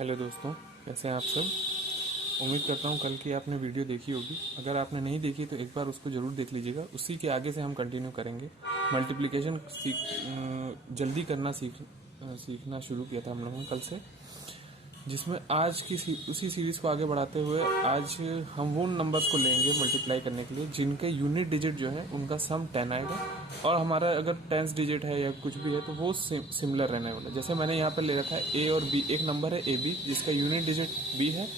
Hello दोस्तों, कैसे हैं आप सब। उम्मीद करता हूं कल की आपने वीडियो देखी होगी। अगर आपने नहीं देखी तो एक बार उसको ज़रूर देख लीजिएगा। उसी के आगे से हम कंटिन्यू करेंगे। मल्टीप्लिकेशन जल्दी करना सीखना शुरू किया था हम लोगों ने कल से, जिसमें आज की उसी सीरीज को आगे बढ़ाते हुए आज हम वो नंबर्स को लेंगे मल्टीप्लाई करने के लिए जिनके यूनिट डिजिट जो है उनका सम 10 आएगा, और हमारा अगर टेंस डिजिट है या कुछ भी है तो वो सिमिलर रहने वाला। जैसे मैंने यहाँ पर ले रखा है ए और बी। एक नंबर है ए बी जिसका यूनिट डिजिट बी है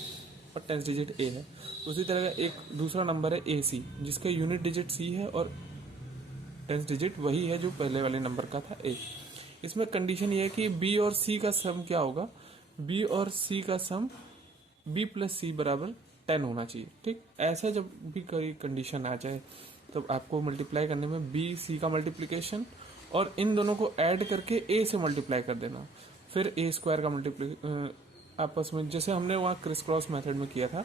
और टेंस डिजिट ए है। उसी तरह का एक दूसरा नंबर है ए सी जिसका यूनिट डिजिट सी है और टेंस डिजिट वही है जो पहले वाले नंबर का था ए। इसमें कंडीशन ये है कि बी और सी का सम क्या होगा। बी और सी का सम बी प्लस सी बराबर 10 होना चाहिए। ठीक, ऐसा जब भी कोई कंडीशन आ जाए तो आपको मल्टीप्लाई करने में बी सी का मल्टीप्लिकेशन और इन दोनों को ऐड करके ए से मल्टीप्लाई कर देना, फिर ए स्क्वायर का मल्टीप्लाई आपस में, जैसे हमने वहाँ क्रिस क्रॉस मेथड में किया था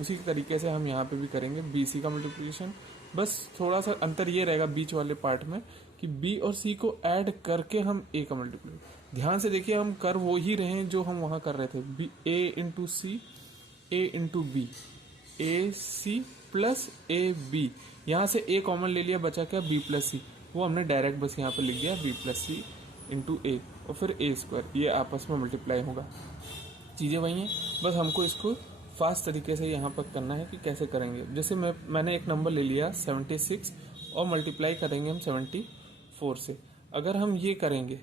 उसी तरीके से हम यहाँ पे भी करेंगे बी सी का मल्टीप्लिकेशन। बस थोड़ा सा अंतर ये रहेगा बीच वाले पार्ट में कि बी और सी को ऐड करके हम ए का मल्टीप्लाई। ध्यान से देखिए, हम कर वो ही रहे हैं जो हम वहां कर रहे थे। B A into C, A into B, A C plus A B. यहां से ए कॉमन ले लिया, बचा क्या बी प्लस सी, वो हमने डायरेक्ट बस यहाँ पे लिख दिया बी प्लस सी इंटू ए और फिर ए स्क्वायर। ये आपस में मल्टीप्लाई होगा, चीज़ें वही हैं, बस हमको इसको फास्ट तरीके से यहाँ पर करना है कि कैसे करेंगे। जैसे मैंने एक नंबर ले लिया 76 और मल्टीप्लाई करेंगे हम 74 से। अगर हम ये करेंगे,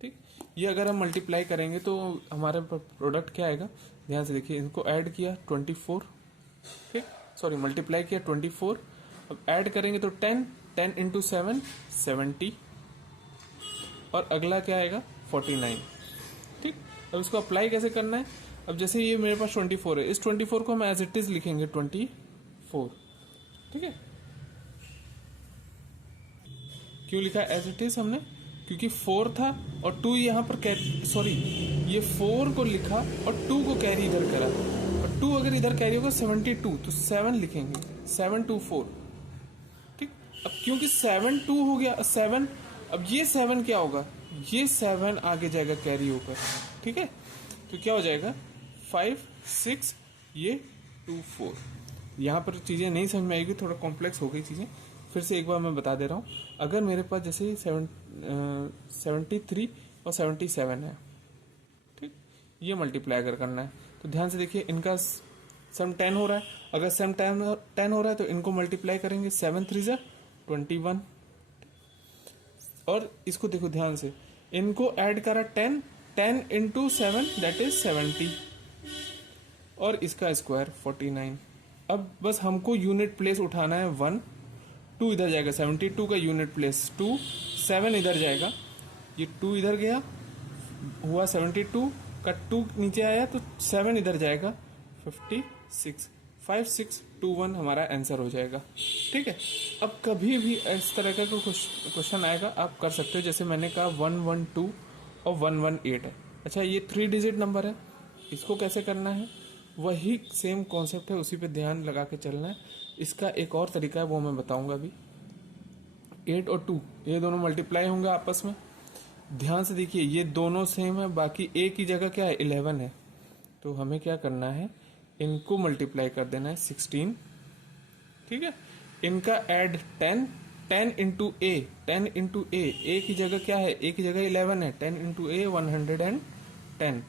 ठीक, ये अगर हम मल्टीप्लाई करेंगे तो हमारे प्रोडक्ट क्या आएगा। ध्यान से देखिए, इनको ऐड किया 24, ठीक, सॉरी मल्टीप्लाई किया 24, अब ऐड करेंगे तो 10 इंटू 7 70 और अगला क्या आएगा 49। ठीक, अब इसको अप्लाई कैसे करना है। अब जैसे ये मेरे पास 24 है, इस 24 को हम एज इट इज लिखेंगे 24। ठीक है, क्यों लिखा एज इट इज हमने, क्योंकि 4 था और 2 यहाँ पर सॉरी ये 4 को लिखा और 2 को कैरी इधर करा, और 2 अगर इधर कैरी होगा 72 तो 7 लिखेंगे, 724। ठीक, अब क्योंकि 72 हो गया 7, अब ये 7 क्या होगा, ये 7 आगे जाएगा कैरी होकर। ठीक है, तो क्या हो जाएगा 5 6, ये 2 4। यहाँ पर चीज़ें नहीं समझ में आएगी, थोड़ा कॉम्प्लेक्स हो गई चीज़ें। फिर से एक बार मैं बता दे रहा हूँ। अगर मेरे पास जैसे 73 और 77 है, ठीक, ये मल्टीप्लाई अगर करना है तो ध्यान से देखिए, इनका सम 10 हो रहा है। अगर सम 10 हो रहा है तो इनको मल्टीप्लाई करेंगे 7 3 21, और इसको देखो ध्यान से, इनको ऐड करा 10 इंटू 7 दैट इज 70 और इसका स्क्वायर 49। अब बस हमको यूनिट प्लेस उठाना है 1, 2 इधर जाएगा, 72 का यूनिट प्लेस 2, 7 इधर जाएगा, ये 2 इधर गया हुआ 72 का 2 नीचे आया तो 7 इधर जाएगा 56, 5 6 2 1 हमारा आंसर हो जाएगा। ठीक है, अब कभी भी इस तरह का कोई क्वेश्चन आएगा आप कर सकते हो। जैसे मैंने कहा 112 और 118 है। अच्छा, ये 3 डिजिट नंबर है, इसको कैसे करना है, वही सेम कॉन्सेप्ट है, उसी पे ध्यान लगा के चलना है। इसका एक और तरीका है, वो मैं बताऊंगा अभी। 8 और 2 ये दोनों मल्टीप्लाई होंगे आपस में। ध्यान से देखिए, ये दोनों सेम है, बाकी ए की जगह क्या है 11 है, तो हमें क्या करना है, इनको मल्टीप्लाई कर देना है 16। ठीक है, इनका ऐड 10 इंटू ए, 10 इंटू ए की जगह क्या है, ए की जगह 11 है, 10 इंटू ए 110,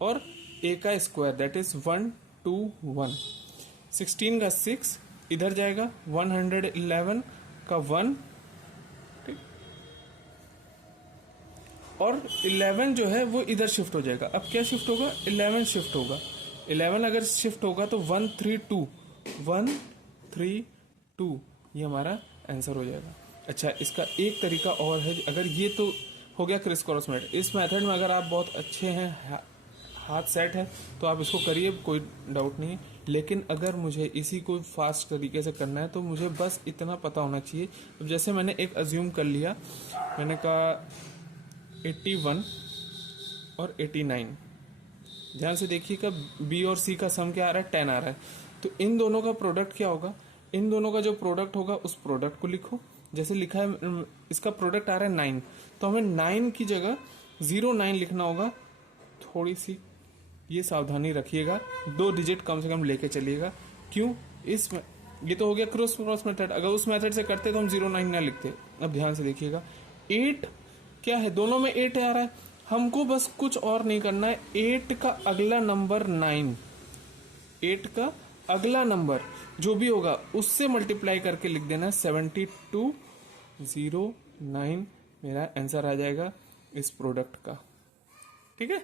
और ए का स्क्वायर दैट इज 121। 16 का 6 इधर जाएगा, 111 का 1, ठीक, और 11 जो है वो इधर शिफ्ट हो जाएगा। अब क्या शिफ्ट होगा, 11 शिफ्ट होगा। 11 अगर शिफ्ट होगा तो 132 ये हमारा आंसर हो जाएगा। अच्छा, इसका एक तरीका और है, अगर ये तो हो गया क्रिस क्रॉस मेथड। इस मेथड में अगर आप बहुत अच्छे हैं, हाथ सेट है, तो आप इसको करिए, कोई डाउट नहीं है। लेकिन अगर मुझे इसी को फास्ट तरीके से करना है तो मुझे बस इतना पता होना चाहिए। अब जैसे मैंने एक अज्यूम कर लिया, मैंने कहा 81 और 89। ध्यान से देखिएगा, बी और सी का सम क्या आ रहा है 10 आ रहा है, तो इन दोनों का प्रोडक्ट क्या होगा, इन दोनों का जो प्रोडक्ट होगा उस प्रोडक्ट को लिखो। जैसे लिखा है इसका प्रोडक्ट आ रहा है 9, तो हमें 9 की जगह 09 लिखना होगा। थोड़ी सी ये सावधानी रखिएगा, 2 डिजिट कम से कम लेके चलिएगा। क्यों? ये तो हो गया क्रॉस मेथड। अगर उस मेथड से करते तो हम 09 ना लिखते। अब ध्यान से देखिएगा, 8 क्या है, दोनों में 8 आ रहा है, हमको बस कुछ और नहीं करना है। 8 का अगला नंबर 9, 8 का अगला नंबर जो भी होगा उससे मल्टीप्लाई करके लिख देना 7209 मेरा आंसर आ जाएगा इस प्रोडक्ट का। ठीक है,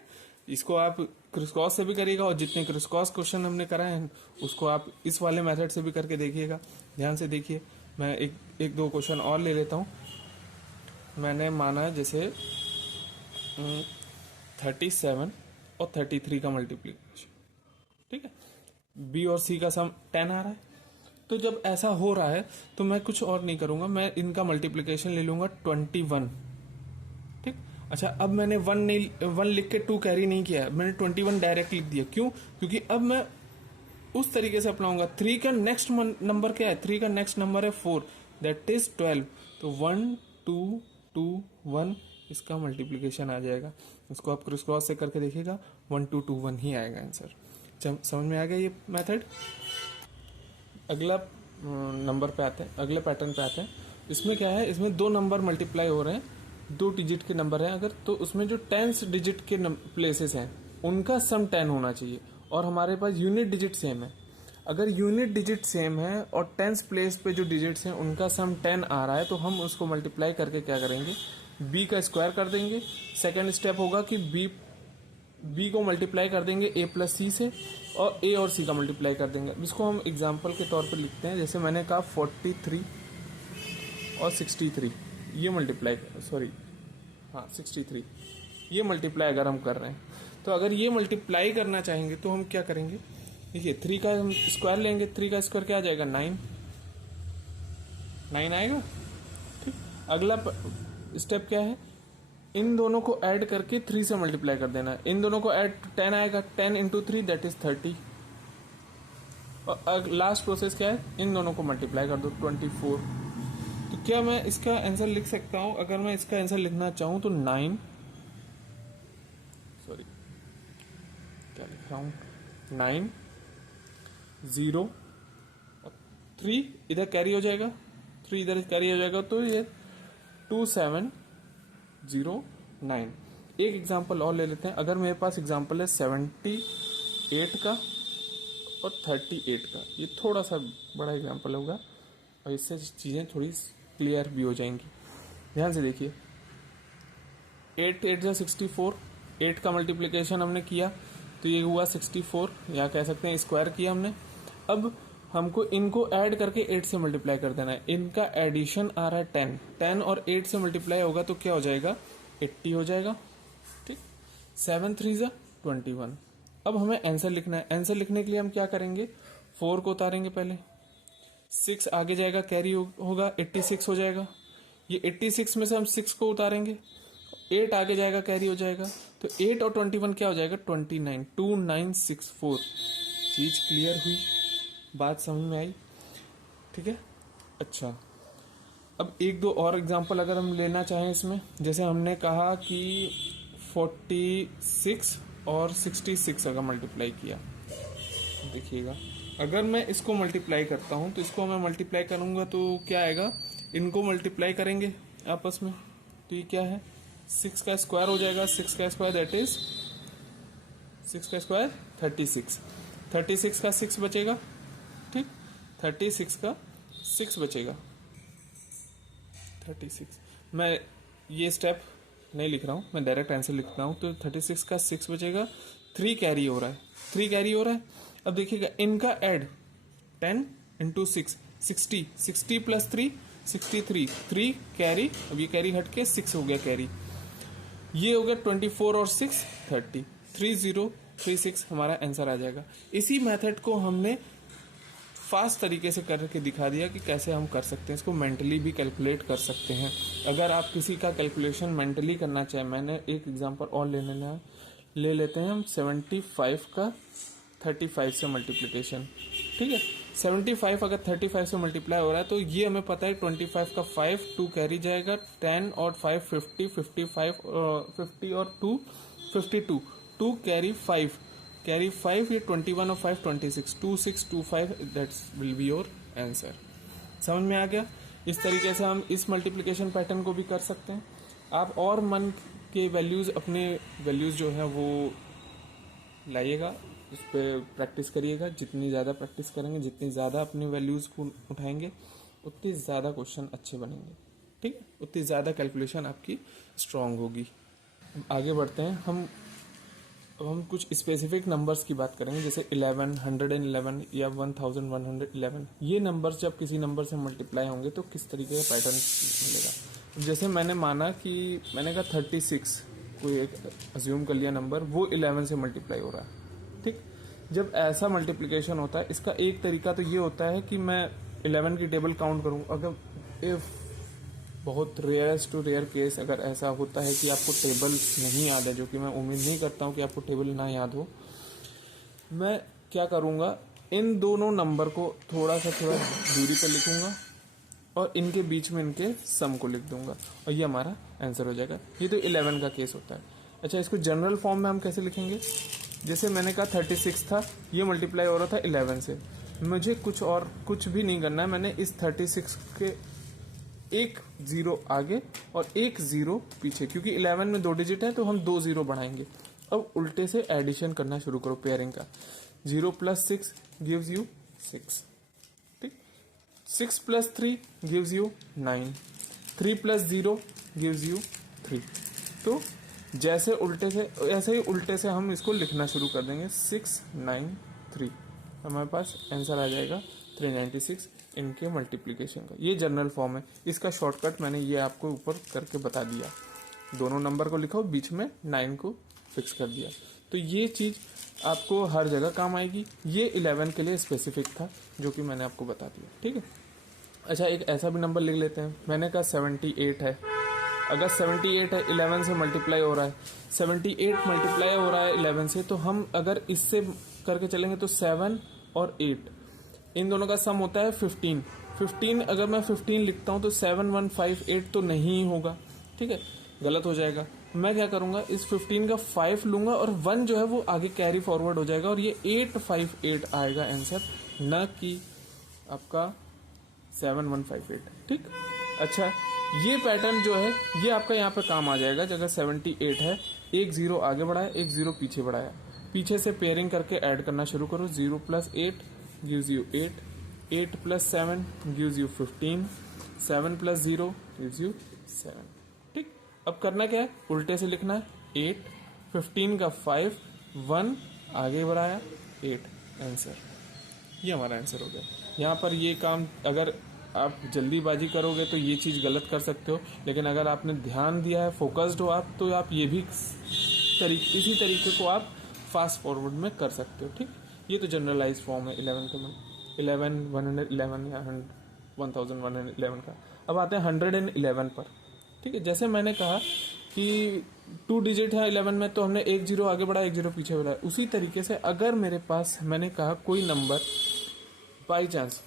इसको आप क्रिस क्रॉस से भी करिएगा और जितने क्रिस क्रॉस क्वेश्चन हमने कराए हैं उसको आप इस वाले मेथड से भी करके देखिएगा। ध्यान से देखिए, मैं एक दो क्वेश्चन और ले लेता हूँ। मैंने माना जैसे 37 और 33 का मल्टीप्लीकेशन, ठीक है, बी और सी का सम 10 आ रहा है। तो जब ऐसा हो रहा है तो मैं कुछ और नहीं करूंगा, मैं इनका मल्टीप्लीकेशन ले लूंगा 21। ठीक, अच्छा, अब मैंने 1 लिख के 2 कैरी नहीं किया है, मैंने 21 डायरेक्ट लिख दिया। क्यों? क्योंकि अब मैं उस तरीके से अपनाऊंगा। 3 का नेक्स्ट नंबर क्या है? 3 का नेक्स्ट नंबर है 4, दैट इज 12। तो 1 2 2 1 इसका मल्टीप्लीकेशन आ जाएगा। इसको आप क्रिस क्रॉस से करके देखिएगा, 1 2 2 1 ही आएगा आंसर। समझ में आ गया ये मेथड? अगला नंबर पे आते हैं, अगले पैटर्न पे आते हैं। इसमें क्या है, इसमें 2 नंबर मल्टीप्लाई हो रहे हैं, 2 डिजिट के नंबर हैं अगर, तो उसमें जो 10 डिजिट के प्लेसेस हैं उनका सम 10 होना चाहिए और हमारे पास यूनिट डिजिट सेम है। अगर यूनिट डिजिट सेम है और 10th प्लेस पे जो डिजिट्स हैं उनका सम 10 आ रहा है तो हम उसको मल्टीप्लाई करके क्या करेंगे, b का स्क्वायर कर देंगे। सेकेंड स्टेप होगा कि b को मल्टीप्लाई कर देंगे a प्लस सी से और a और c का मल्टीप्लाई कर देंगे। इसको हम एग्जाम्पल के तौर पर लिखते हैं। जैसे मैंने कहा 43 और 63 ये मल्टीप्लाई, सॉरी हाँ 63 ये मल्टीप्लाई अगर हम कर रहे हैं, तो अगर ये मल्टीप्लाई करना चाहेंगे तो हम क्या करेंगे, देखिए 3 का हम स्क्वायर लेंगे, 3 का स्क्वायर क्या आ जाएगा, 9 आएगा। ठीक, अगला स्टेप क्या है, इन दोनों को ऐड करके 3 से मल्टीप्लाई कर देना है। इन दोनों को ऐड 10 आएगा, 10 इंटू 3 दैट इज 30। और लास्ट प्रोसेस क्या है, इन दोनों को मल्टीप्लाई कर दो 24। तो क्या मैं इसका आंसर लिख सकता हूं? अगर मैं इसका आंसर लिखना चाहूं तो 9, सॉरी क्या लिख रहा हूं, 9 0 और 3 इधर कैरी हो जाएगा, 3 इधर कैरी हो जाएगा, तो ये 2709। एक एग्जांपल और ले लेते हैं। अगर मेरे पास एग्जांपल है 78 का और 38 का, ये थोड़ा सा बड़ा एग्जांपल होगा और इससे चीज़ें थोड़ी क्लियर भी हो जाएंगी। ध्यान से देखिए, 8 8 जा 64, 8 का मल्टीप्लिकेशन हमने किया तो ये हुआ 64, या कह सकते हैं स्क्वायर किया हमने। अब हमको इनको ऐड करके 8 से मल्टीप्लाई कर देना है। इनका एडिशन आ रहा है 10 और 8 से मल्टीप्लाई होगा तो क्या हो जाएगा, 80 हो जाएगा। ठीक, 7 3 जा 21। अब हमें आंसर लिखना है। आंसर लिखने के लिए हम क्या करेंगे, 4 को उतारेंगे पहले, 6 आगे जाएगा कैरी होगा, 86 हो जाएगा। ये 86 में से हम 6 को उतारेंगे, 8 आगे जाएगा कैरी हो जाएगा, तो 8 और 21 क्या हो जाएगा, 29, 2964। चीज क्लियर हुई, बात समझ में आई? ठीक है, अच्छा, अब एक दो और एग्जांपल अगर हम लेना चाहें इसमें, जैसे हमने कहा कि 46 और 66 अगर मल्टीप्लाई किया, देखिएगा अगर मैं इसको मल्टीप्लाई करता हूं तो इसको मैं मल्टीप्लाई करूंगा तो क्या आएगा, इनको मल्टीप्लाई करेंगे आपस में, तो ये क्या है, 6 का स्क्वायर हो जाएगा, 6 का स्क्वायर दैट इज 6 का स्क्वायर 36, 36 का 6 बचेगा। ठीक, 36 का 6 बचेगा, 36। मैं ये स्टेप नहीं लिख रहा हूँ, मैं डायरेक्ट आंसर लिख रहा हूँ। तो 36 का 6 बचेगा, 3 कैरी हो रहा है, 3 कैरी हो रहा है। अब देखिएगा इनका ऐड 10 इंटू 6 60, 60 प्लस 3 63, 3 कैरी, अब ये कैरी हट के 6 हो गया कैरी, ये हो गया 24 और 6 30, 3036 हमारा आंसर आ जाएगा। इसी मेथड को हमने फास्ट तरीके से करके दिखा दिया कि कैसे हम कर सकते हैं, इसको मेंटली भी कैलकुलेट कर सकते हैं। अगर आप किसी का कैलकुलेशन मेंटली करना चाहें, मैंने एक एग्जांपल और ले लेते हैं हम 75 का 35 से मल्टीप्लिकेशन। ठीक है, 75 अगर 35 से मल्टीप्लाई हो रहा है तो ये हमें पता है 25 का 5 2 कैरी जाएगा, 10 और 5 50, 55 50 और 2 52, 2 कैरी 5, कैरी 5, ये 21 और 5 26, 2625, that's will be your answer. समझ में आ गया? इस तरीके से हम इस मल्टीप्लिकेशन पैटर्न को भी कर सकते हैं। आप और मन के वैल्यूज़, अपने वैल्यूज़ जो है वो लाइएगा, उस पर प्रैक्टिस करिएगा। जितनी ज़्यादा प्रैक्टिस करेंगे, जितनी ज़्यादा अपनी वैल्यूज़ को उठाएंगे, उतनी ज़्यादा क्वेश्चन अच्छे बनेंगे, ठीक है? उतनी ज़्यादा कैलकुलेशन आपकी स्ट्रांग होगी। आगे बढ़ते हैं। हम कुछ स्पेसिफिक नंबर्स की बात करेंगे, जैसे 11, 111 या 1111। ये नंबर्स जब किसी नंबर से मल्टीप्लाई होंगे तो किस तरीके का पैटर्न मिलेगा। जैसे मैंने माना कि मैंने कहा 36, कोई एक अज्यूम कर लिया नंबर, वो 11 से मल्टीप्लाई हो रहा है, ठीक? जब ऐसा मल्टीप्लिकेशन होता है, इसका एक तरीका तो ये होता है कि मैं 11 की टेबल काउंट करूँ। अगर इफ बहुत रेयरेस्ट टू रेयर केस अगर ऐसा होता है कि आपको टेबल नहीं याद है, जो कि मैं उम्मीद नहीं करता हूँ कि आपको टेबल ना याद हो, मैं क्या करूँगा, इन दोनों नंबर को थोड़ा दूरी पर लिखूंगा और इनके बीच में इनके सम को लिख दूंगा और ये हमारा आंसर हो जाएगा। ये तो 11 का केस होता है। अच्छा, इसको जनरल फॉर्म में हम कैसे लिखेंगे? जैसे मैंने कहा 36 था, ये मल्टीप्लाई हो रहा था 11 से। मुझे कुछ भी नहीं करना है। मैंने इस 36 के एक 0 आगे और एक 0 पीछे, क्योंकि 11 में 2 डिजिट है तो हम 2 0 बढ़ाएंगे। अब उल्टे से एडिशन करना शुरू करो, पेयरिंग का। 0 + 6 गिव्स यू 6, ठीक? 6 + 3 गिव्स यू 9, 3 + 0 गिव्स यू 3। तो जैसे उल्टे से, ऐसे ही उल्टे से हम इसको लिखना शुरू कर देंगे। 6 9 3, हमारे पास आंसर आ जाएगा 396 इनके मल्टीप्लिकेशन का। ये जनरल फॉर्म है। इसका शॉर्टकट मैंने ये आपको ऊपर करके बता दिया। दोनों नंबर को लिखो, बीच में 9 को फिक्स कर दिया। तो ये चीज़ आपको हर जगह काम आएगी। ये 11 के लिए स्पेसिफिक था, जो कि मैंने आपको बता दिया, ठीक है? अच्छा, एक ऐसा भी नंबर लिख लेते हैं। मैंने कहा 78 है। अगर 78 है, 11 से मल्टीप्लाई हो रहा है, 78 मल्टीप्लाई हो रहा है 11 से, तो हम अगर इससे करके चलेंगे तो 7 और 8, इन दोनों का सम होता है 15। 15 अगर मैं 15 लिखता हूं तो 7158 तो नहीं होगा, ठीक है? गलत हो जाएगा। मैं क्या करूंगा, इस 15 का 5 लूंगा और 1 जो है वो आगे कैरी फॉरवर्ड हो जाएगा और ये 858 आएगा आंसर, न कि आपका 7158, ठीक? अच्छा, ये पैटर्न जो है ये आपका यहाँ पे काम आ जाएगा। जगह 78 है, एक 0 आगे बढ़ाया, एक 0 पीछे बढ़ाया, पीछे से पेयरिंग करके ऐड करना शुरू करो। 0 + 8 gives you 8, 8 + 7 gives you 15, 7 + 0 gives you 7, ठीक? अब करना क्या है, उल्टे से लिखना है। 8, 15 का 5, 1 आगे बढ़ाया, 8 आंसर। ये हमारा आंसर हो गया। यहाँ पर ये काम अगर आप जल्दीबाजी करोगे तो ये चीज़ गलत कर सकते हो, लेकिन अगर आपने ध्यान दिया है, फोकस्ड हो आप, तो आप ये भी इसी तरीके को आप फास्ट फॉरवर्ड में कर सकते हो, ठीक? ये तो जनरलाइज फॉर्म है 11 का, 11 111 या 1111 का। अब आते हैं 111 पर, ठीक है? जैसे मैंने कहा कि 2 डिजिट है 11 में, तो हमने एक 0 आगे बढ़ाया, एक 0 पीछे बढ़ाया। उसी तरीके से अगर मेरे पास, मैंने कहा कोई नंबर बाई चांस,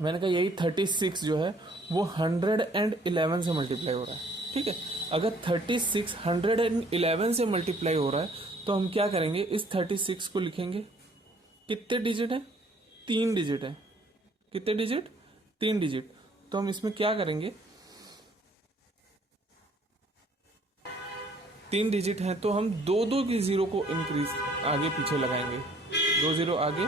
मैंने कहा यही 36 जो है वो 111 से मल्टीप्लाई हो रहा है, ठीक है? अगर 36 111 से मल्टीप्लाई हो रहा है तो हम क्या करेंगे, इस 36 को लिखेंगे, कितने डिजिट है? 3 डिजिट है। कितने डिजिट? 3 डिजिट। तो हम इसमें क्या करेंगे, 3 डिजिट है तो हम 2 की 0 को इंक्रीज आगे पीछे लगाएंगे। 2 0 आगे,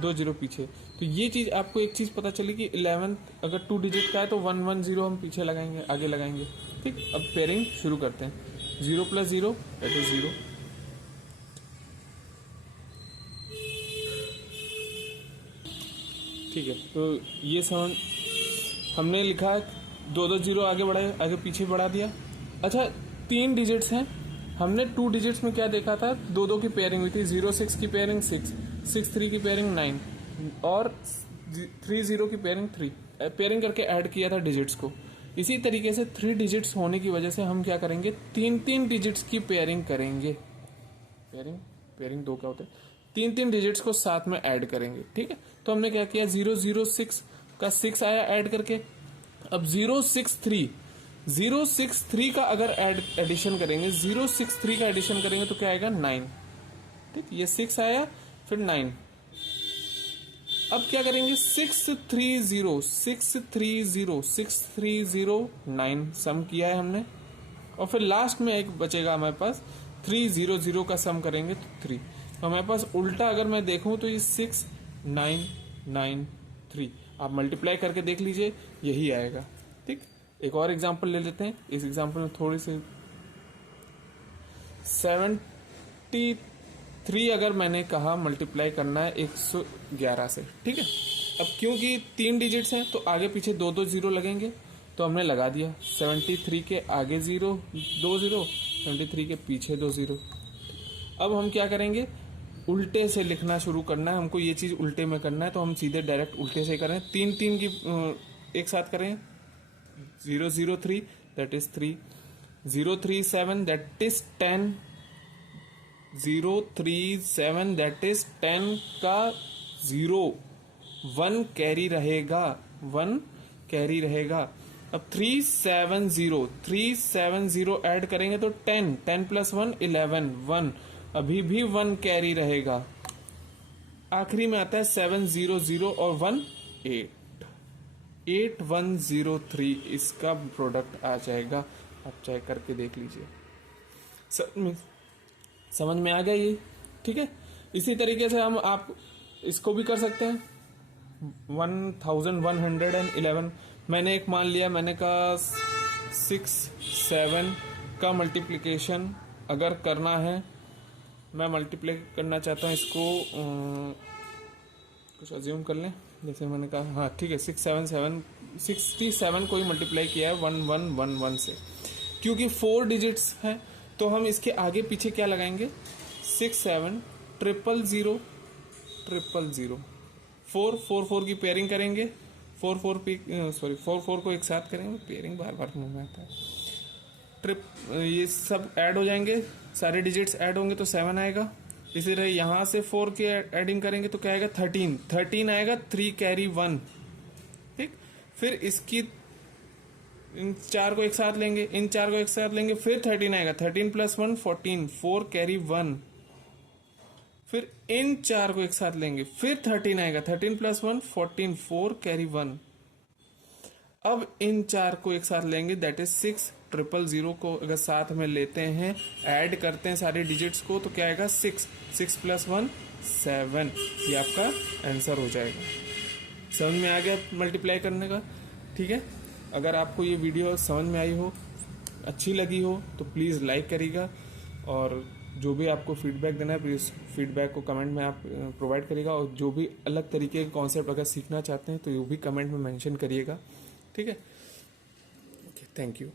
2 0 पीछे। तो ये चीज आपको एक चीज पता चली कि 11 अगर 2 डिजिट का है तो 1 1 0 हम पीछे लगाएंगे, आगे लगाएंगे, ठीक? अब पेयरिंग शुरू करते हैं। 0 + 0 दैट इज 0, ठीक है? तो ये समझ, हमने लिखा 2 0 आगे बढ़ाए, आगे पीछे बढ़ा दिया। अच्छा, 3 डिजिट्स हैं, हमने 2 डिजिट्स में क्या देखा था, 2 की पेयरिंग हुई थी। 0 6 की पेयरिंग 6, 6 3 की पेयरिंग 9 और 3 0 की पेयरिंग 3, पेयरिंग करके ऐड किया था डिजिट्स को। इसी तरीके से 3 डिजिट्स होने की वजह से हम क्या करेंगे, 3 डिजिट्स की पेयरिंग करेंगे। पेयरिंग 2 क्या होते हैं, 3 डिजिट्स को साथ में ऐड करेंगे, ठीक है? तो हमने क्या किया, 0 0 6 का 6 आया ऐड करके। अब 0 6 3 का अगर एडिशन करेंगे, 0 6 3 का एडिशन करेंगे तो क्या आएगा, 9, ठीक, ये 6 आया, फिर 9। अब क्या करेंगे, 630 सम किया है हमने, और फिर लास्ट में एक बचेगा हमारे पास 300 का सम करेंगे तो 3। तो हमारे पास उल्टा अगर मैं देखूं तो ये 6993, आप मल्टीप्लाई करके देख लीजिए, यही आएगा। ठीक, एक और एग्जांपल ले लेते हैं। इस एग्जांपल में थोड़ी सी 73 अगर मैंने कहा मल्टीप्लाई करना है 111 से, ठीक है। अब क्योंकि 3 डिजिट्स हैं तो आगे पीछे 2 जीरो लगेंगे, तो हमने लगा दिया 73 के आगे 2 जीरो, 73 के पीछे 2 जीरो। अब हम क्या करेंगे, उल्टे से लिखना शुरू करना है, हमको ये चीज उल्टे में करना है, तो हम सीधे डायरेक्ट उल्टे से करें। 3 की एक साथ करें, 003 that is 3, 037 that is 10, 037 that is 10 का 0, 1 कैरी रहेगा, 1 कैरी रहेगा। अब 370 ऐड करेंगे तो 10 प्लस 1 11, 1 अभी भी 1 कैरी रहेगा। आखिरी में आता है 700 और 1 8, 8103 इसका प्रोडक्ट आ जाएगा। आप चेक करके देख लीजिए, समझ में आ गया ये, ठीक है। इसी तरीके से हम आप इसको भी कर सकते हैं। 1111 मैंने एक मान लिया, मैंने कहा 6 7 का मल्टीप्लिकेशन अगर करना है, मैं मल्टीप्लाई करना चाहता हूँ इसको, कुछ अज्यूम कर लें, जैसे मैंने कहा, हाँ ठीक है, 67 को ही मल्टीप्लाई किया है 1111 से। क्योंकि 4 डिजिट्स हैं तो हम इसके आगे पीछे क्या लगाएंगे, 67 000 4 की पेयरिंग करेंगे, 4 को एक साथ करेंगे, पेयरिंग बार बार मुंह में आता है, ये सब ऐड हो जाएंगे, सारे डिजिट्स ऐड होंगे तो 7 आएगा। इसी तरह यहां से 4 के एडिंग करेंगे तो क्या आएगा, 13 आएगा, 3 कैरी 1, ठीक। फिर इसकी इन 4 को एक साथ लेंगे, इन 4 को एक साथ लेंगे, फिर 13 आएगा, 13 प्लस 1 14, 4 कैरी 1। फिर इन 4 को एक साथ लेंगे, फिर 13 आएगा, 13 प्लस 1 14, 4 कैरी 1। अब इन 4 को एक साथ लेंगे, दैट इज 600 को अगर साथ में लेते हैं, ऐड करते हैं सारे डिजिट्स को, तो क्या आएगा, 6 प्लस 1 7, ये आपका आंसर हो जाएगा। समझ में आ गया मल्टीप्लाई करने का, ठीक है। अगर आपको ये वीडियो समझ में आई हो, अच्छी लगी हो, तो प्लीज़ लाइक करिएगा, और जो भी आपको फीडबैक देना है प्लीज़ फीडबैक को कमेंट में आप प्रोवाइड करिएगा, और जो भी अलग तरीके के कॉन्सेप्ट अगर सीखना चाहते हैं तो ये भी कमेंट में मेंशन करिएगा, ठीक है। Okay, thank you.